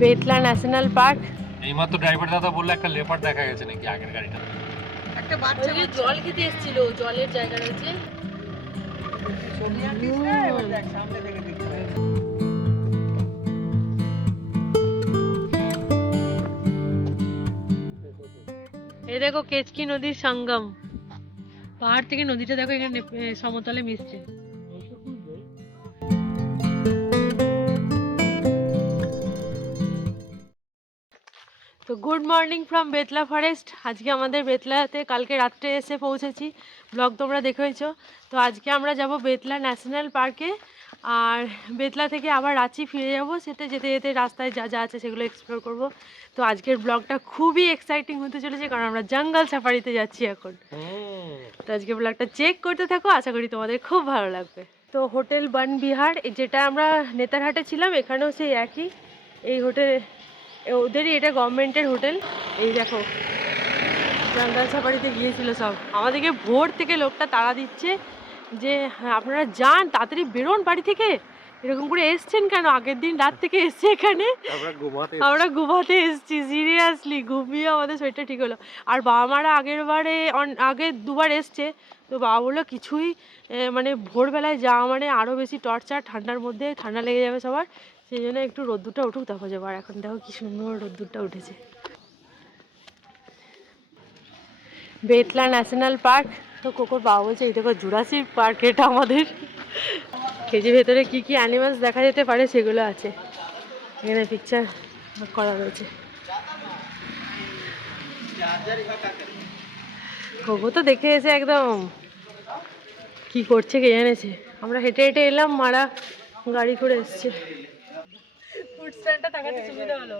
Betla national park. এইমাত্র driver দাদা বলল একটা লেপার দেখা গেছে নাকি আগের গাড়িটা। একটা বাচ্চা জল খেতে এসেছিল জলের জায়গা রয়েছে সামনে থেকে দেখতে এই দেখো কেচকি নদীর সঙ্গম। পাহাড় থেকে নদীটা দেখো এখানে সমতলে মিশছে। তো good morning from Betla forest আজকে আমাদের বেতলাতে কালকে রাত্রে এসে পৌঁছেছি। ব্লগ তোমরা দেখেছ। তো আজকে আমরা যাব বেতলা ন্যাশনাল পার্কে আর বেতলা থেকে আবার রাঁচি ফিরে যাব। সেতে যেতে যেতে রাস্তায় যা যা আছে সেগুলো এক্সপ্লোর করব। তো আজকের ব্লগটা খুবই এক্সাইটিং হতে চলেছে কারণ আমরা জঙ্গল সাফারিতে যাচ্ছি এখন। তো আজকে ব্লগটা চেক করতে থাকো আশা করি তোমাদের খুব ভালো লাগবে। তো হোটেল বন বিহার যেটা আমরা নেতারহাটে ছিলাম এখানেও সেই একই। এই হোটেল ওদেরই এটা গভর্নমেন্টের হোটেল। এই দেখো জঙ্গল সাফারিতে গিয়েছিল সব। আমাদেরকে ভোর থেকে লোকটা তাড়া দিচ্ছে যে হ্যাঁ, আপনারা যান তাড়াতাড়ি বেরোন বাড়ি থেকে। এরকম করে এসছেন কেন? আগের দিন রাত থেকে এসছে এখানে। আমরা ঘুমাতে এসেছি। সিরিয়াসলি ঘুমিয়ে আমাদের শরীরটা ঠিক হলো। আর বাবা মারা আগের বারে আগে দুবার এসছে। তো বাবা বলল কিছুই মানে ভোরবেলায় যাওয়া মানে আরও বেশি টর্চার ঠান্ডার মধ্যে ঠান্ডা লেগে যাবে সবার। সেই জন্য একটু রোদ্দুরটা উঠুক তারপর যাব আর এখন দেখো কি সুন্দর রোদ্দুরটা উঠেছে। বেতলা ন্যাশনাল পার্ক তো কোকোর বাবা বলছে, এই দেখো জুরাসিক পার্ক এটা আমাদের। কেজি ভেতরে কি কি অ্যানিমালস দেখা যেতে পারে সেগুলো আছে। এখানে পিকচার করা রয়েছে। কোকো তো দেখে এসে একদম কি করছে কে জানেছে আমরা হেঁটে হেঁটে এলাম, মারা গাড়ি করে এসছে। ফুড স্ট্যান্ডটা তাকাতে সুবিধা হলো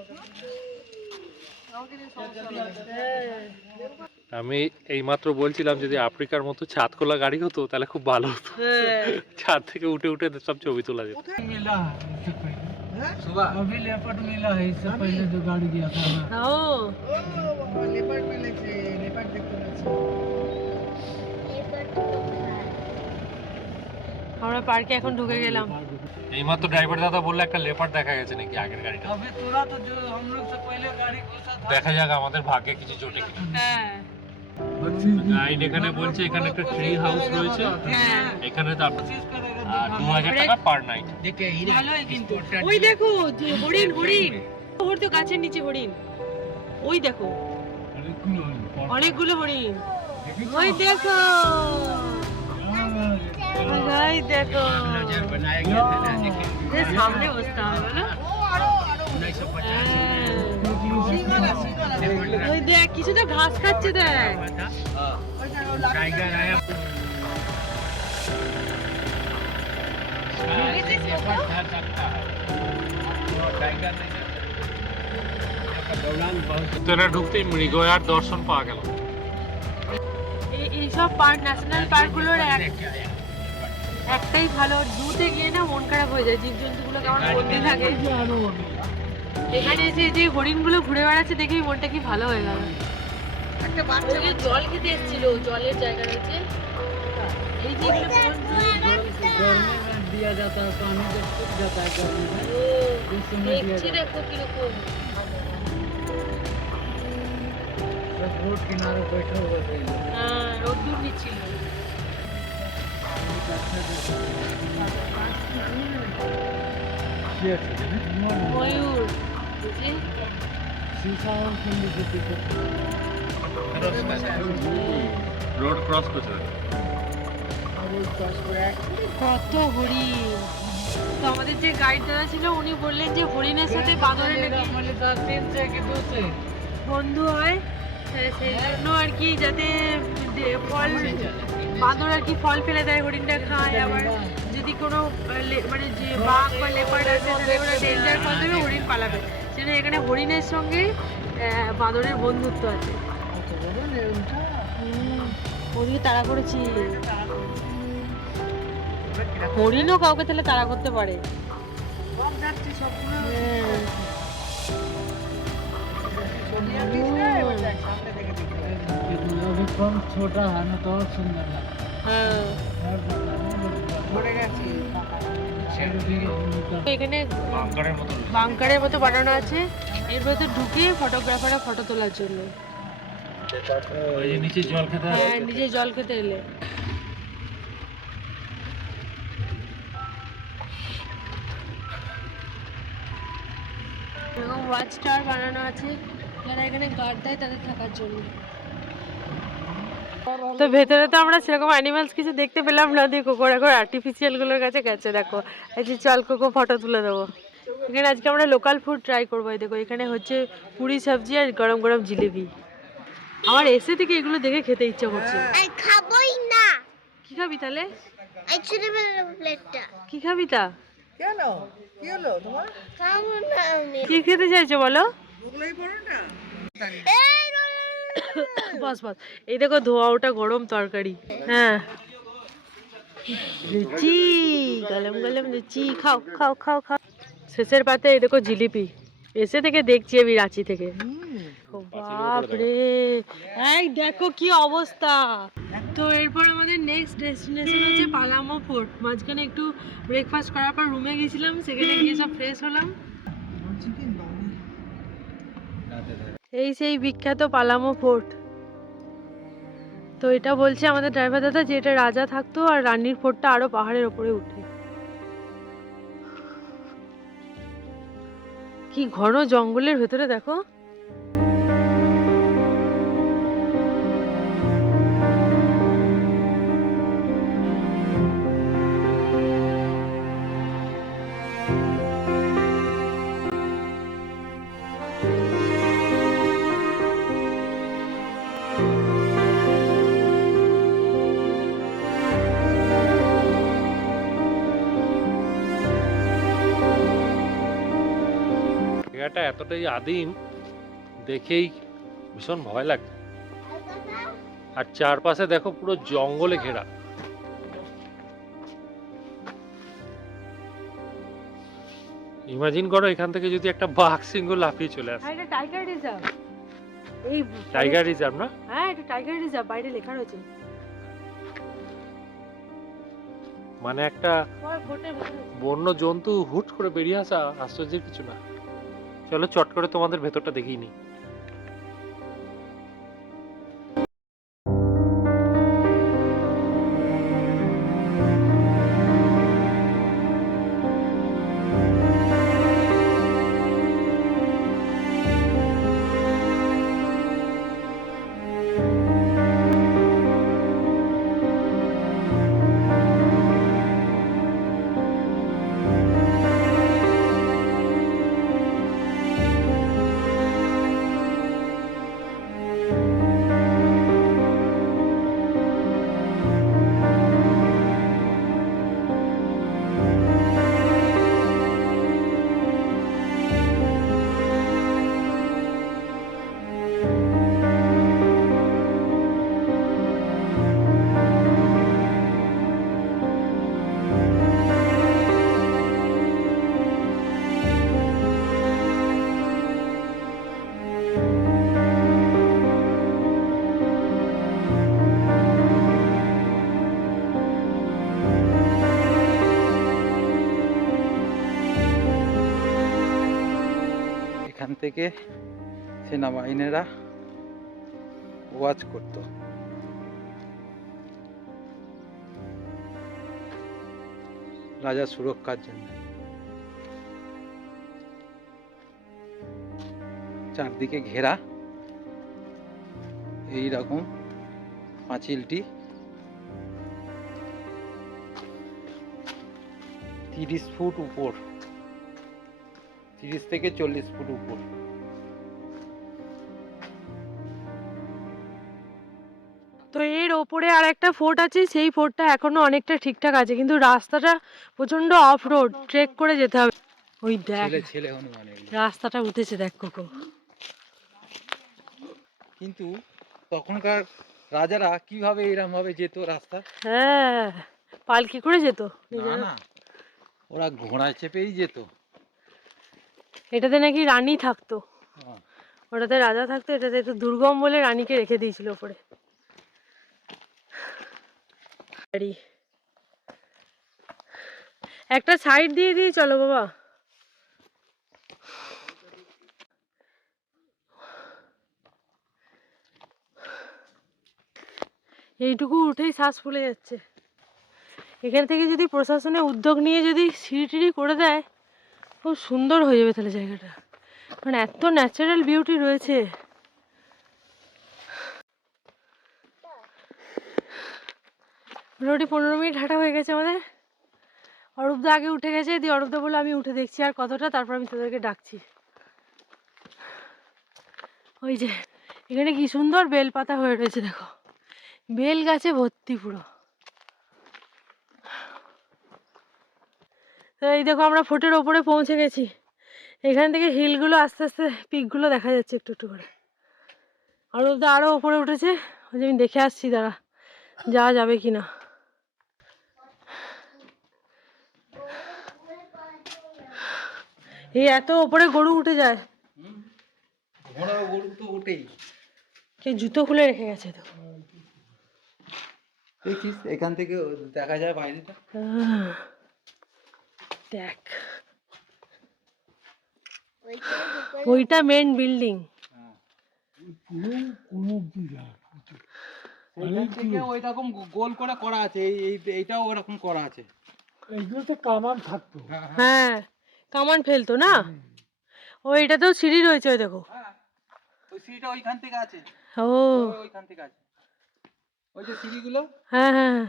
আমি এইমাত্র বলছিলাম যদি আফ্রিকার মতো ছাদ খোলা গাড়ি হতো তাহলে খুব ভালো হতো হ্যাঁ ছাদ থেকে উঠে उठे সব ছবি তোলা যেত मिला है इससे पहले হ্যাঁ? अभी लेपर्ड मिला है इससे पहले जो गाड़ी गया था ना ও ও বাবা, লেপার্ড মিলেছে লেপার্ড দেখতে পাচ্ছি আমরা পার্কে এখন ঢুকে গেলাম এইমাত্র ড্রাইভার দাদা বললো একটা লেপার দেখা গেছে নাকি আগের গাড়িটা अभी तुरंत जो हम लोग से पहले गाड़ी घुसा था দেখা যাক আমাদের ভাগ্যে কিছু জোটে কিনা হ্যাঁ গাইড এখানে বলছে এখানে একটা ট্রি হাউস রয়েছে হ্যাঁ এখানে তো আপনার कोशिश करेगा দু হাজার টাকা পার নাইট ভালোই কিন্তু ওই দেখো যে হরিণ হরিণ ওর তো গাছের নিচে হরিণ ওই দেখো অনেকগুলো হরিণ ওই দেখো ওই দেখো। সামনে বসতে হবে বলো। হ্যাঁ। ওই দেখ কিছুটা ঘাস খাচ্ছে দেখ। ঢুকতেই মৃগয়ার দর্শন পাওয়া গেল। এই- এইসব পার্ক ন্যাশনাল পার্কগুলোর এক- একটাই ভালো জুতে গিয়ে না মন খারাপ হয়ে যায় জীবজন্তুগুলো কেমন বন্দি থাকে এখানে এসে এই যে হরিণগুলো ঘুরে বেড়াচ্ছে দেখেই মনটা কি ভালো হয়ে গেল একটা বাচ্চা জল খেতে এসেছিল জলের জায়গা রয়েছে এই যে এগুলো गर्मी में दिया जाता है पानी जब सूख जाता है गर्मी में उस समय दिया দেখছি जाता দেখো কিরকম है बस रोड किनारे बैठे हुए थे ये लोग। হ্যাঁ রোদ্দুর নিচ্ছিল ये है, ময়ূর রোড ক্রস কত হরিণ। তো আমাদের যে গাইড দাদা ছিল উনি বললেন যে হরিণের সাথে বাঁধরে বন্ধু হয় সেই জন্য আর কি যাতে ফল বাঁদর আর কি ফল ফেলে দেয়, হরিণটা খায় আবার। যদি কোনো মানে যে বাঘ বা লেপার্ড আছে তাহলে ওরা ডেঞ্জার ফল দেবে হরিণ পালাবে। সেজন্য এখানে হরিণের সঙ্গে বাঁদরের বন্ধুত্ব আছে। ওদিকে তাড়া করেছি। হরিণও কাউকে তাহলে তাড়া করতে পারে। সবগুলো अभी कम छोटा है ना तो और सुंदर लगता হ্যাঁ है और बता रहे हैं, পড়ে গেছে এখানে বাংকারের মতো বানানো আছে এর ভেতর ঢুকে ফটোগ্রাফাররা ফটো তোলার জন্য ওই যে নিচে জল খেতে হ্যাঁ নিজে জল খেতে এলে এরকম ওয়াচ টাওয়ার বানানো আছে যারা এখানে গার্ড দেয় তাদের থাকার জন্য তো ভেতরে তো আমরা সেরকম অ্যানিমালস কিছু দেখতে পেলাম না। দিয়ে কোকোর এখন আর্টিফিশিয়ালগুলোর কাছে গেছে দেখো। এই যে চল কোকো ফটো তুলে দেবো। এখানে আজকে আমরা লোকাল ফুড ট্রাই করব এই দেখো এখানে হচ্ছে পুরি সবজি আর গরম গরম জিলিপি। আমার এসে থেকে এগুলো দেখে খেতে ইচ্ছা করছে। খাবোই না। কি খাবি তাহলে? এই ছুটে প্লেটটা কি খাবি তা? কেন? কি হলো তোমার? কি খেতে চাইছো বলো? বাস বাস। এই দেখো ধোয়া ওটা গরম তরকারি। হ্যাঁ। লুচি, গরম গরম লুচি। খাও খাও খাও খাও। শেষের পাতে এই দেখো জিলিপি। এসে থেকে দেখছি আমি রাঁচি থেকে। ও বাপ রে এই দেখো কি অবস্থা। তো এরপর আমাদের নেক্সট ডেস্টিনেশন হচ্ছে পালামো ফোর্ট মাঝখানে একটু ব্রেকফাস্ট করার পর রুমে গেছিলাম, সেখানে গিয়ে সব ফ্রেশ হলাম। এই সেই বিখ্যাত পালামো ফোর্ট। তো এটা বলছে আমাদের ড্রাইভার দাদা যে এটা রাজা থাকতো আর রানীর ফোর্টটা আরও পাহাড়ের ওপরে উঠে। কি ঘন জঙ্গলের ভেতরে দেখো। এতটাই আদিম দেখেই ভীষণ ভয় লাগে আর চারপাশে দেখো পুরো জঙ্গলে ঘেরা। ইমাজিন করো এখান থেকে যদি একটা বাঘ সিংহ লাফিয়ে চলে আসে। এটা টাইগার রিজার্ভ এই টাইগার রিজার্ভ না? হ্যাঁ এটা টাইগার রিজার্ভ বাইরে লেখা রয়েছে। মানে একটা বন্য জন্তু হুট করে বেরিয়ে আসা আশ্চর্যের কিছু না। চলো চট করে তোমাদের ভেতরটা দেখিয়ে নি থেকে সেনাবাহিনীরা ওয়াচ করত। রাজার সুরক্ষার জন্য। চারদিকে ঘেরা। এই রকম পাঁচিলটি। তিরিশ ফুট উপর। তিরিশ থেকে চল্লিশ ফুট উপর। তো এর ওপরে আর একটা ফোর্ট আছে সেই ফোর্টটা এখনও অনেকটা ঠিকঠাক আছে কিন্তু রাস্তাটা প্রচণ্ড অফ রোড ট্রেক করে যেতে হবে। ওই দেখ রাস্তাটা উঠেছে দেখ কোকো। কিন্তু তখনকার রাজারা কীভাবে এরম ভাবে যেত রাস্তা? হ্যাঁ পালকি করে যেত। না না ওরা ঘোড়ায় চেপেই যেত। এটাতে নাকি রানী থাকতো। হ্যাঁ। ওটাতে রাজা থাকতো এটাতে একটু দুর্গম বলে রানীকে রেখে দিয়েছিল ওপরে। একটা সাইড দিয়ে দিয়ে চলো বাবা। এইটুকু উঠেই শ্বাস ফুলে যাচ্ছে। এখান থেকে যদি প্রশাসনে উদ্যোগ নিয়ে যদি সিঁড়ি টিড়ি করে দেয় খুব সুন্দর হয়ে যাবে তাহলে জায়গাটা। মানে এত ন্যাচারাল বিউটি রয়েছে। মোটামুটি পনেরো মিনিট হাঁটা হয়ে গেছে আমাদের। অরূপদা আগে উঠে গেছে, দিয়ে অরূপদা বলে আমি উঠে দেখছি আর কতটা, তারপর আমি তোদেরকে ডাকছি। ওই যে, এখানে কি সুন্দর বেল পাতা হয়ে রয়েছে, দেখো। বেল গাছে ভর্তি পুরো। তো এই দেখো আমরা ফোটের ওপরে পৌঁছে গেছি। এখান থেকে হিলগুলো আস্তে আস্তে পিকগুলো দেখা যাচ্ছে একটু একটু করে। অরূপদা আরও ওপরে উঠেছে ওই যে আমি দেখে আসছি দাঁড়া যাওয়া যাবে কি না এই এত ওপরে গরু উঠে যায়। গরু তো কে জুতো খুলে রেখে গেছে তো। দেখছিস এখান থেকে দেখা যায় বাইরেটা। দেখ। ওইটা মেন বিল্ডিং গোল করে করা আছে এই এই- এইটাও ওরকম করা আছে। এইগুলোতে কামান থাকতো। হ্যাঁ কামান ফেলতো না? ও এটাতেও সিঁড়ি রয়েছে ওই দেখো। হ্যাঁ ওই সিঁড়িটা ওইখান থেকে আছে। ও। ওইখান থেকে আছে। ওই যে সিঁড়িগুলো? হ্যাঁ হ্যাঁ হ্যাঁ।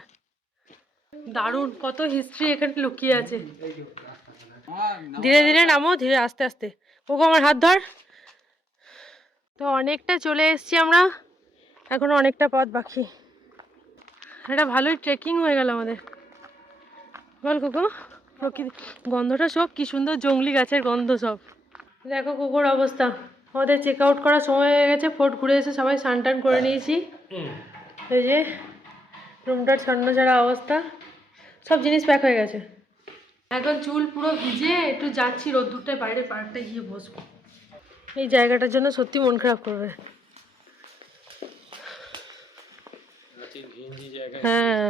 দারুণ কত হিস্ট্রি এখানে লুকিয়ে আছে। ধীরে ধীরে নামো ধীরে আস্তে আস্তে। ওকে আমার হাত ধর। তো অনেকটা চলে এসেছি আমরা। এখনও অনেকটা পথ বাকি। এটা ভালোই ট্রেকিং হয়ে গেল আমাদের। বল কুকু প্রকৃতি গন্ধটা সব কি সুন্দর জঙ্গলি গাছের গন্ধ সব। দেখো কুকুর অবস্থা। আমাদের চেক আউট করার সময় হয়ে গেছে ফোর্ট ঘুরে এসে সবাই স্নান টান করে নিয়েছি। এই যে রুমটার ছন্ন ছাড়া অবস্থা। সব জিনিস প্যাক হয়ে গেছে। এখন চুল পুরো ভিজে একটু যাচ্ছি রোদ্দুরটায় বাইরে পার্কটায় গিয়ে বসবো। এই জায়গাটার জন্য সত্যি মন খারাপ করবে। হ্যাঁ।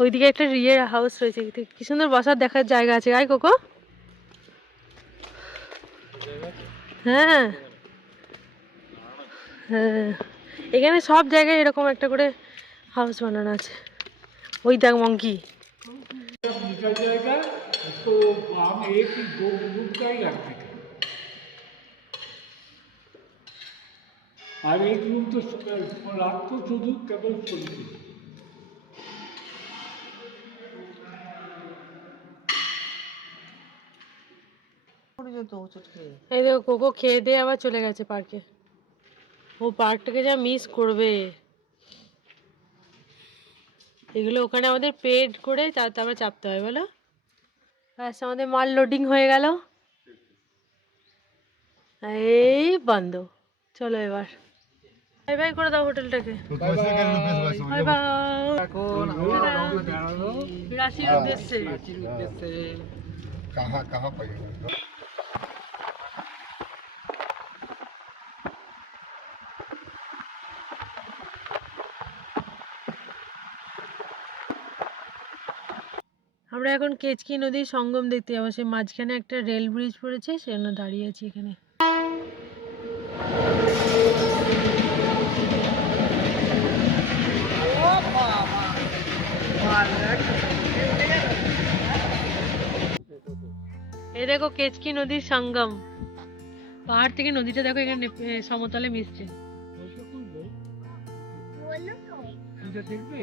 ওইদিকে একটা রিয়ের হাউস রয়েছে। কি সুন্দর বসার দেখার জায়গা আছে। কোকো। হ্যাঁ। হ্যাঁ। এখানে সব জায়গায় এরকম একটা করে হাউস বানানো আছে। ওই দেখ মঙ্কি निकल जाएगा उसको हम एक ही दो ग्रुप का ही रखते थे और एक रूम तो रात को शुद्ध केवल सोती পড়ে যেত হোঁচট খেয়ে এই দেখো কোকো খেয়ে দিয়ে আবার চলে গেছে পার্কে ও পার্কটাকে যা মিস করবে এগুলো ওখানে আমাদের পেড করে তারপর চাপতে হয় বলো। ব্যাস আমাদের মাল লোডিং হয়ে গেল। এই বন্ধ। চলো এবার। বাই বাই করে দাও হোটেলটাকে। রাশির উদ্দেশ্যে। আমরা এখন কেচকি নদীর সঙ্গম দেখতে যাব। সেই মাঝখানে একটা রেল ব্রিজ পড়েছে সেজন্য দাঁড়িয়ে আছি এখানে। এই দেখো কেচকি নদীর সঙ্গম। পাহাড় থেকে নদীটা দেখো এখানে সমতলে মিশছে। দেখবে?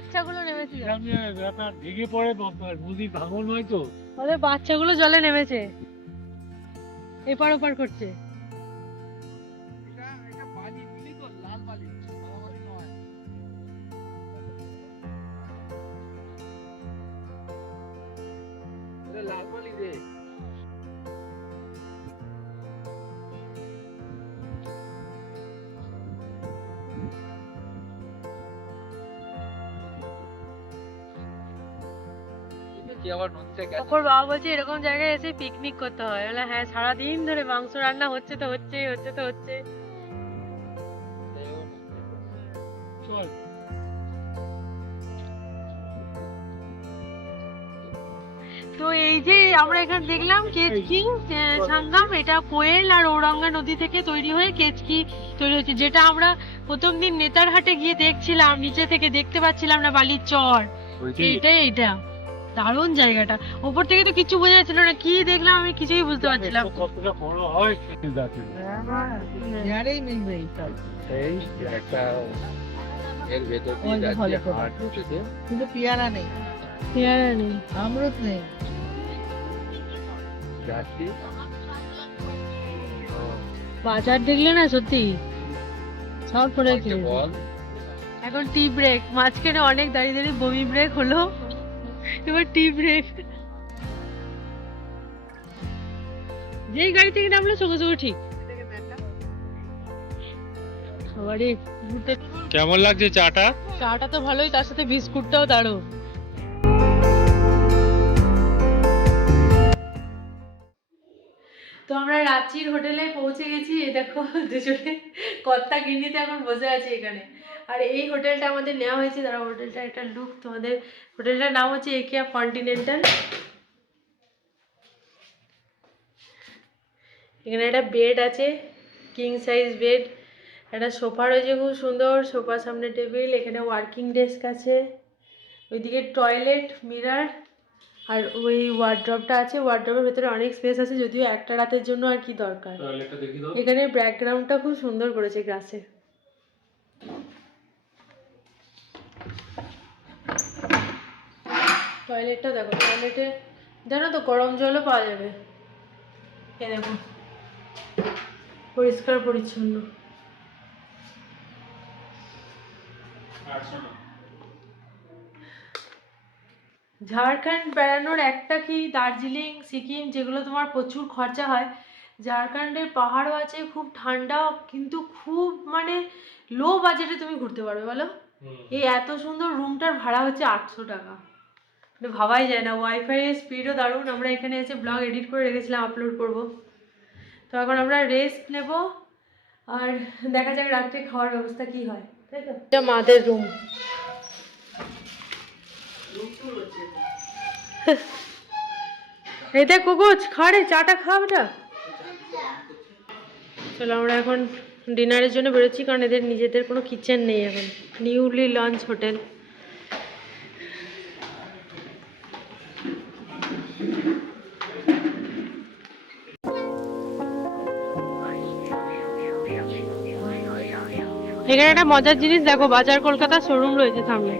বাচ্চাগুলো নেমেছে ব্যাপার ভেঙে পড়ে নদী ভাঙন হয় তো? ওদের বাচ্চাগুলো জলে নেমেছে। এপার ওপার করছে। ওর বাবা বলছে এরকম জায়গায় এসে পিকনিক করতে হয়। বলে হ্যাঁ সারাদিন ধরে মাংস রান্না হচ্ছে তো হচ্ছে হচ্ছে তো হচ্ছে। তো এই যে আমরা এখানে দেখলাম কেচকি সাঙ্গাম এটা কোয়েল আর ঔরঙ্গা নদী থেকে তৈরি হয়ে কেচকি তৈরি হয়েছে যেটা আমরা প্রথম দিন নেতারহাটে গিয়ে দেখছিলাম নিচে থেকে দেখতে পাচ্ছিলাম না বালির চর। এইটাই এইটা। দারুণ জায়গাটা। ওপর থেকে তো কিছু বোঝা যাচ্ছিল না কি দেখলাম আমি কিছুই বুঝতে পারছিলাম না। কতটা বড় হয় ইয়ারেই একটা এর ভেতর দিয়ে যাচ্ছে হাট কিন্তু পেয়ারা নেই। পেয়ারা নেই। আমরুদ নেই। যাচ্ছি বাজার দেখলে না সত্যি? সব পড়ে বল। এখন টি ব্রেক মাঝখানে অনেক দাঁড়িয়ে দাঁড়িয়ে বমি ব্রেক হলো। এবার টি ব্রেক যেই গাড়ি থেকে নামলো সঙ্গে সঙ্গে ঠিক। কেমন লাগছে চাটা? চাটা তো ভালোই তার সাথে বিস্কুটটাও দারুণ। তো আমরা রাঁচির হোটেলে পৌঁছে গেছি এই দেখো দুজনে কর্তা গিন্নিতে এখন বসে আছে এখানে। আর এই হোটেলটা আমাদের নেওয়া হয়েছে তারা হোটেলটা একটা লুক তোমাদের। হোটেলটার নাম হচ্ছে একিয়া কন্টিনেন্টাল এখানে একটা বেড আছে কিং সাইজ বেড একটা সোফা রয়েছে খুব সুন্দর সোফার সামনে টেবিল এখানে ওয়ার্কিং ডেস্ক আছে। ওইদিকে টয়লেট মিরার আর ওই ওয়ার্ড্রপটা আছে। ওয়ার্ড্রপের ভেতরে অনেক স্পেস আছে যদিও একটা রাতের জন্য আর কি দরকার। এখানে ব্যাকগ্রাউন্ডটা খুব সুন্দর করেছে গ্রাসে টয়লেটটা দেখো টয়লেটে জানো তো গরম জলও পাওয়া যাবে। এ দেখো পরিষ্কার পরিচ্ছন্ন। ঝাড়খণ্ড বেড়ানোর একটা কি দার্জিলিং সিকিম যেগুলো তোমার প্রচুর খরচা হয় ঝাড়খণ্ডের পাহাড়ও আছে খুব ঠান্ডা কিন্তু খুব মানে লো বাজেটে তুমি ঘুরতে পারবে বলো? এই এত সুন্দর রুমটার ভাড়া হচ্ছে আটশো টাকা। মানে ভাবাই যায় না ওয়াইফাই এর স্পিডও দারুণ। আমরা এখানে এসে ব্লগ এডিট করে রেখেছিলাম আপলোড করব। তো এখন আমরা রেস্ট নেব আর দেখা যাক রাত্রে খাওয়ার ব্যবস্থা কি হয়, তাই তো? এটা মাদের রুম এই দেখ কুকুচ খা রে, চাটা খা বেটা চলো আমরা এখন ডিনারের জন্য বেরোচ্ছি, কারণ এদের নিজেদের কোনো কিচেন নেই এখন। নিউলি লঞ্চ হোটেল এখানে একটা মজার জিনিস দেখো, বাজার কলকাতা শোরুম রয়েছে সামনে।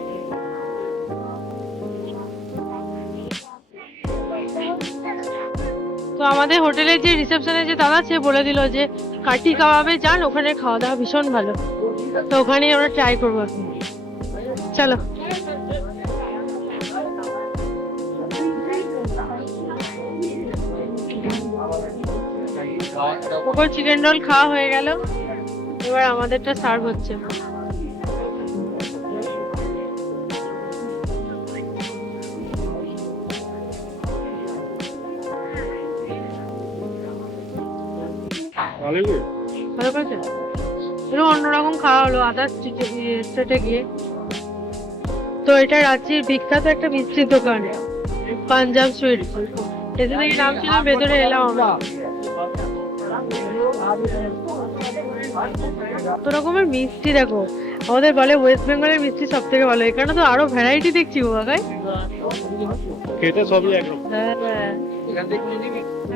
তো আমাদের হোটেলের যে রিসেপশনের যে দাদা, সে বলে দিল যে, কাঠি কাবাবে যান, ওখানে খাওয়া দাওয়া ভীষণ ভালো। তো ওখানেই আমরা ট্রাই করব চলো। ওপর চিকেন রোল খাওয়া হয়ে গেল। এবার আমাদেরটা সার্ভ হচ্ছে। ভালো করেছে? একটু অন্যরকম খাওয়া হলো আদার্স স্টেটে গিয়ে। তো এটা রাঁচির বিখ্যাত একটা মিষ্টির দোকান পাঞ্জাব সুইট। থেকে নাম ছিল ভেতরে এলাম আমরা। কত রকমের মিষ্টি দেখো। আমাদের বলে ওয়েস্ট বেঙ্গলের মিষ্টি সব থেকে ভালো এখানে তো আরও ভ্যারাইটি দেখছি গো কাকাই খেতে সবই একরকম। হ্যাঁ।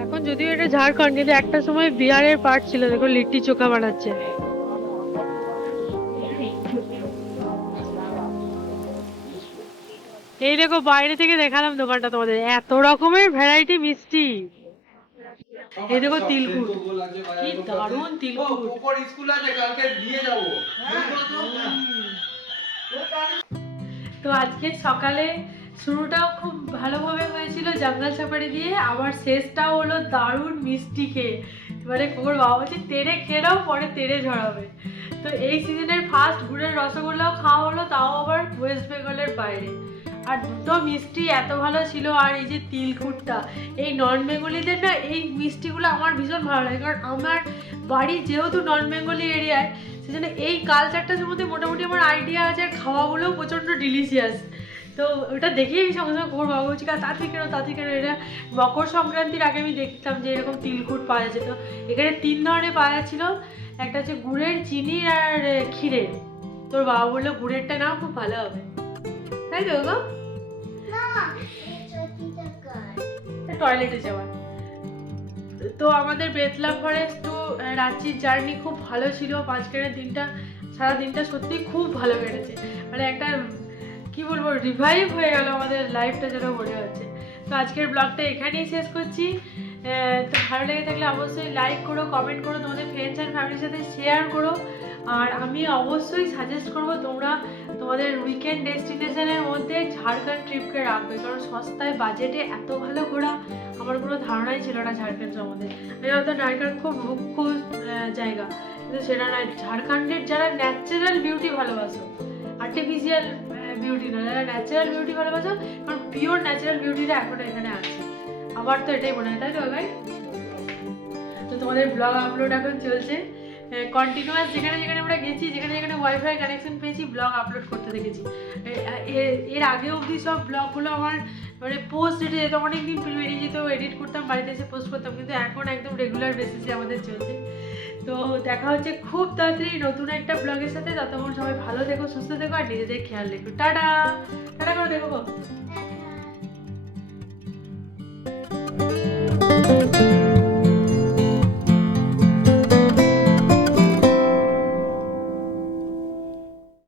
এখন যদিও এটা ঝাড়খণ্ড কিন্তু একটা সময় বিহারের পার্ট ছিল দেখো লিট্টি চোখা বানাচ্ছে। এই দেখো বাইরে থেকে দেখালাম দোকানটা তোমাদের। এত রকমের ভ্যারাইটি মিষ্টি। এই দেখো তিলকুট। কি দারুণ তিলকুট। স্কুল আছে কালকে দিয়ে যাব। তো। আজকে সকালে শুরুটাও খুব ভালোভাবে হয়েছিল জঙ্গল সাফারি দিয়ে আবার শেষটাও হলো দারুণ মিষ্টি খেয়ে। মানে কুকুর বাবা বলছে তেরে খেয়ে পরে তেরে ঝরাবে তো এই সিজনের ফার্স্ট গুড়ের রসগোল্লাও খাওয়া হলো তাও আবার ওয়েস্ট বেঙ্গলের বাইরে। আর দুটো মিষ্টি এত ভালো ছিল, আর এই যে তিলকুটটা এই নন বেঙ্গলিদের না এই মিষ্টিগুলো আমার ভীষণ ভালো লাগে, কারণ আমার বাড়ি যেহেতু নন বেঙ্গলি এরিয়ায়, সেজন্য এই কালচারটার সম্বন্ধে মোটামুটি আমার আইডিয়া আছে, আর খাওয়াগুলোও প্রচণ্ড ডিলিশিয়াস তো ওটা দেখেই আমি সঙ্গে সঙ্গে ঘুর বাবা বলছি তাড়াতাড়ি কেন তাড়াতাড়ি কেন এটা মকর সংক্রান্তির আগে আমি দেখতাম যে এরকম তিলকুট পাওয়া যেত এখানে তিন ধরনের পাওয়া যাচ্ছিল, একটা হচ্ছে গুড়ের চিনির আর ক্ষীরের। তোর বাবা বলল, গুড়েরটা নাও, খুব ভালো হবে। তাই তো গো টয়লেটে যাওয়ার তো আমাদের বেতলা ফরেস্ট টু রাঁচির জার্নি খুব ভালো ছিল। মাঝখানের দিনটা সারা দিনটা সত্যি খুব ভালো কেটেছে। মানে একটা কি বলব রিভাইভ হয়ে গেল আমাদের লাইফটা যেন মনে হচ্ছে। তো আজকের ব্লগটা এখানেই শেষ করছি। তো ভালো লেগে থাকলে অবশ্যই লাইক করো কমেন্ট করো তোমাদের ফ্রেন্ডস অ্যান্ড ফ্যামিলির সাথে শেয়ার করো। আর আমি অবশ্যই সাজেস্ট করব তোমরা তোমাদের উইকেন্ড ডেস্টিনেশনের মধ্যে ঝাড়খণ্ড ট্রিপকে রাখবে। কারণ সস্তায় বাজেটে এত ভালো ঘোরা আমার কোনো ধারণাই ছিল না ঝাড়খণ্ড সম্বন্ধে আমি ভাবতাম ঝাড়খণ্ড খুব মুখ্য জায়গা। কিন্তু সেটা নয়, ঝাড়খণ্ডের যারা ন্যাচারাল বিউটি ভালোবাসো আর্টিফিশিয়াল বিউটি নয় যারা ন্যাচারাল বিউটি ভালোবাসো, কারণ পিওর ন্যাচারাল বিউটিটা এখন এখানে আছে। আমার তো এটাই মনে হয়, তাই তো ভাই? তো তোমাদের ব্লগ আপলোড এখন চলছে। কন্টিনিউয়াস যেখানে যেখানে আমরা গেছি, যেখানে যেখানে ওয়াইফাই কানেকশন পেয়েছি ব্লগ আপলোড করতে দেখেছি। এর আগে অবধি সব ব্লগগুলো আমার মানে পোস্ট এটে যেত অনেক দিন বেরিয়ে যেত এডিট করতাম, বাড়িতে এসে পোস্ট করতাম, কিন্তু এখন একদম রেগুলার বেসিসে আমাদের চলছে। তো দেখা হচ্ছে খুব তাড়াতাড়ি নতুন একটা ব্লগের সাথে। ততক্ষণ সবাই ভালো থেকো, সুস্থ থেকো, আর নিজেদের খেয়াল রেখো। টাটা! টাটা করে দেখো।